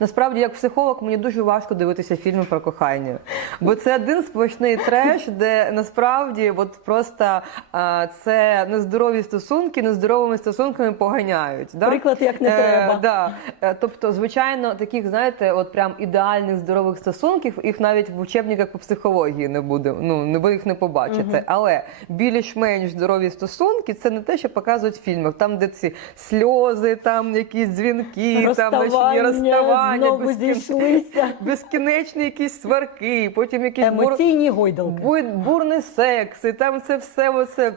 насправді, як психолог, мені дуже важко дивитися фільми про кохання. Бо це один сплошний треш, де насправді от просто а, це нездорові стосунки, нездоровими стосунками поганяють. Да? Приклад, як не треба. да. Е, Тобто, звичайно, таких, знаєте, от прям ідеальних здорових стосунків, їх навіть в учебниках по психології не буде. Ну, не ви їх не побачите. Але більш-менш здорові стосунки це не те, що показують в фільмах. Там, де ці сльози, там якісь дзвінки, там ночні розставання, знову безкін- зійшлися. безкінечні якісь сварки, потім якісь бур... Емоційні гойдалки. Буй- бурний секс, і там це все оце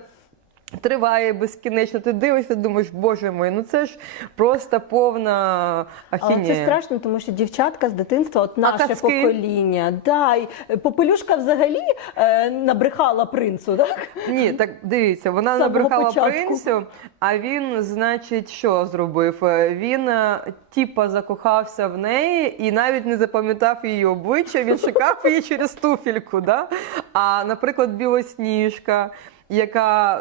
триває безкінечно. Ти дивишся, думаєш, боже мой, ну це ж просто повна Але це страшно, тому що дівчатка з дитинства, от наше казки? покоління, да, і попелюшка взагалі е, набрехала принцу, так? Ні, так дивіться, вона самого набрехала початку. принцю, а він, значить, що зробив? Е, Він е, тіпа закохався в неї і навіть не запам'ятав її обличчя. Він шукав її через туфельку. Да? А, наприклад, білосніжка. Яка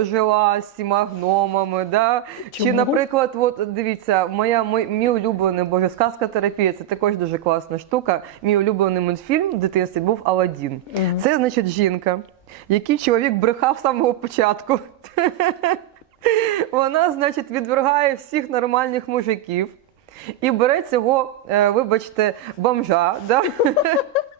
е, жила з сіма гномами, да? чи, наприклад, от дивіться, моя мій, мій улюблений боже, сказка терапія це також дуже класна штука. Мій улюблений мультфільм в дитинстві був Аладдін. Це значить жінка, який чоловік брехав з самого початку. Вона, значить, відвергає всіх нормальних мужиків і бере цього, е, вибачте, бомжа. Да?